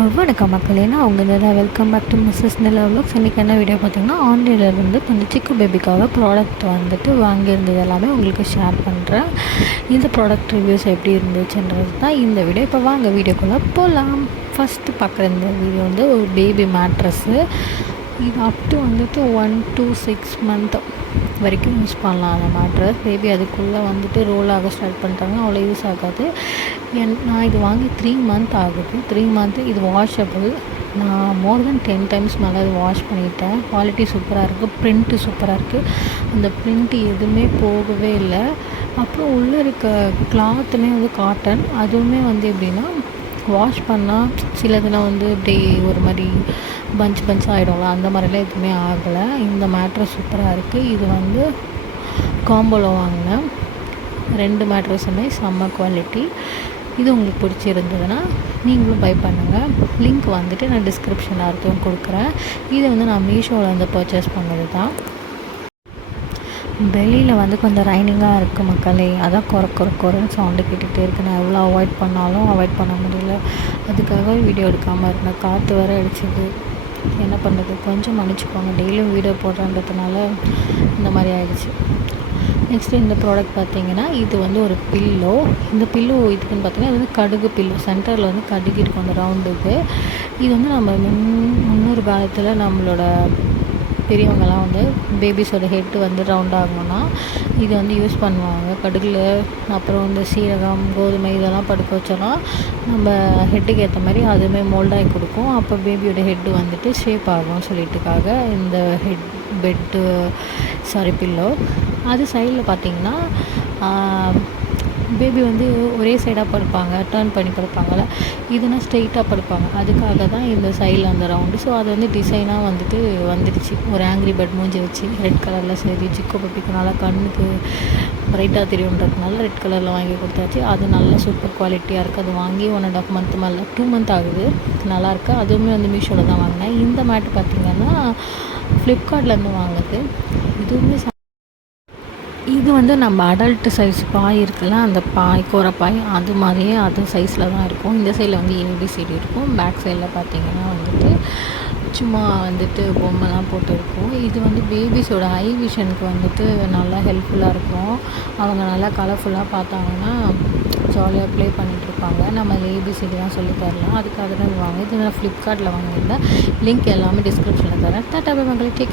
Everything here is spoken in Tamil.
வணக்கம் மக்களே, நான் உங்கள் Nila. Welcome back to Mrs Nila vlogs. இன்றைக்கி என்ன வீடியோ பார்த்தீங்கன்னா, ஆன்லைனில் வந்து கொஞ்சம் சிக்கு பேபிக்காக ப்ராடக்ட் வந்துட்டு வாங்கியிருந்தது எல்லாமே உங்களுக்கு ஷேர் பண்ணுறேன். இந்த ப்ராடக்ட் ரிவ்யூஸ் எப்படி இருந்துச்சுன்றது தான் இந்த வீடியோ. இப்போ வாங்க வீடியோக்குள்ளே போகலாம். ஃபஸ்ட்டு பார்க்குற இந்த வீடியோ வந்து ஒரு பேபி மேட்ரஸ்ஸு. இது அப்டு வந்துட்டு 1 to 6 month வரைக்கும் யூஸ் பண்ணலாம். அந்த மேட்ரஸ் பேபி அதுக்குள்ளே வந்துட்டு ரோல் ஆக ஸ்டார்ட் பண்ணிட்டாங்க, அவ்வளோ யூஸ் ஆகாது. நான் இது வாங்கி 3 month ஆகுது. 3 month இது வாஷபிள். நான் மோர் தென் 10 times மேலே இது வாஷ் பண்ணிட்டேன். குவாலிட்டி சூப்பராக இருக்குது, ப்ரிண்ட்டு சூப்பராக இருக்குது. அந்த ப்ரிண்ட்டு எதுவுமே போகவே இல்லை. அப்புறம் உள்ளே இருக்க கிளாத்துமே வந்து காட்டன். அதுவுமே வந்து எப்படின்னா வாஷ் பண்ணால் சிலதெல்லாம் வந்து இப்படி ஒரு மாதிரி பஞ்ச் ஆகிடும்ல, அந்த மாதிரிலாம் எதுவுமே ஆகலை. இந்த மேட்ரஸ் சூப்பராக இருக்குது. இது வந்து காம்போவில் வாங்கினேன். 2 மேட்ரஸுமே செம்ம குவாலிட்டி. இது உங்களுக்கு பிடிச்சிருந்ததுன்னா நீங்களும் பை பண்ணுங்கள். லிங்க் வந்துட்டு நான் டிஸ்கிரிப்ஷனில் அடுத்தும் கொடுக்குறேன். இது வந்து நான் மீஷோவில் வந்து பர்ச்சேஸ் பண்ணது தான். வெளியில் வந்து கொஞ்சம் ரைனிங்காக இருக்குது மக்களே, அதான் குறைன்னு சவுண்டு கேட்டுகிட்டே இருக்குது. நான் எவ்வளோ அவாய்ட் பண்ணாலும் அவாய்ட் பண்ண முடியல. அதுக்காக வீடியோ எடுக்காமல் இருந்தேன். காற்று வேறு அடிச்சிது. என்ன பண்ணுறது, கொஞ்சம் மன்னிச்சுக்கோங்க. டெய்லியும் வீடியோ போடுறன்றதுனால இந்த மாதிரி ஆகிடுச்சு. நெக்ஸ்ட்டு இந்த ப்ராடக்ட் பார்த்திங்கன்னா, இது வந்து ஒரு பில்லோ. இந்த பில்லோ இதுக்குன்னு பார்த்திங்கன்னா, இது வந்து கடுகு பில்லோ. சென்டரில் வந்து கடுகு இருக்கும் அந்த ரவுண்டு. இது வந்து நம்ம முன்னொரு காலத்தில் நம்மளோட பெரியவங்கலாம் வந்து பேபிஸோட ஹெட்டு வந்து ரவுண்ட் ஆகணும்னா இது வந்து யூஸ் பண்ணுவாங்க. கடுகில் அப்புறம் இந்த சீரகம், கோதுமை இதெல்லாம் படுக்க வச்சோன்னா நம்ம ஹெட்டுக்கு ஏற்ற மாதிரி அதுவுமே மோல்டாகி கொடுக்கும். அப்போ பேபியோட ஹெட்டு வந்துட்டு ஷேப் ஆகும் சொல்லிட்டுக்காக இந்த பில்லோ. அது சைடில் பார்த்திங்கன்னா பேபி வந்து ஒரே சைடாக படுப்பாங்க, டர்ன் பண்ணி படுப்பாங்கள்ல. இதுனா ஸ்ட்ரெயிட்டாக படுப்பாங்க. அதுக்காக தான் இந்த சைடில் அந்த ரவுண்டு. ஸோ அது வந்து டிசைனாக வந்துட்டு வந்துடுச்சு. ஒரு ஆங்க்ரி பேர்ட் மூஞ்சி வச்சு ரெட் கலரில் சரி சிக்கு பப்பிக்குனால கண்ணுக்கு ப்ரைட்டாக தெரியுன்றதுனால ரெட் கலரில் வாங்கி கொடுத்தாச்சு. அது நல்ல சூப்பர் குவாலிட்டியாக இருக்குது. அது வாங்கி 1.5 month மேலே 2 month ஆகுது. நல்லாயிருக்கு. அதுவுமே வந்து மீஷோவில் தான் வாங்கினேன். இந்த மேட்டு பார்த்திங்கன்னா ஃப்ளிப்கார்ட்லேருந்து வாங்குது. இதுவுமே இது வந்து நம்ம அடல்ட் சைஸ் பாய் இருக்குல்ல, அந்த கோரப்பாய் அது மாதிரியே அது சைஸில் தான் இருக்கும். இந்த சைடில் வந்து ஏபிசிடி இருக்கும். பேக் சைடில் பார்த்திங்கன்னா வந்துட்டு சும்மா வந்துட்டு பொம்மைலாம் போட்டு இருக்கும். இது வந்து பேபிஸோட ஐ விஷனுக்கு வந்துட்டு நல்லா ஹெல்ப்ஃபுல்லாக இருக்கும். அவங்க நல்லா கலர்ஃபுல்லாக பார்த்தாங்கன்னா ஜாலியாக ப்ளே பண்ணிகிட்ருப்பாங்க. நம்ம ஏபிசிடி தான் சொல்லி தரலாம். அதுக்காக தான் வாங்க. இது நான் ஃப்ளிப்கார்ட்டில் வாங்கியிருந்தேன். லிங்க் எல்லாமே டிஸ்கிரிப்ஷனில் தரேன். டாட்டா பை மக்களே, டேக் கேர்.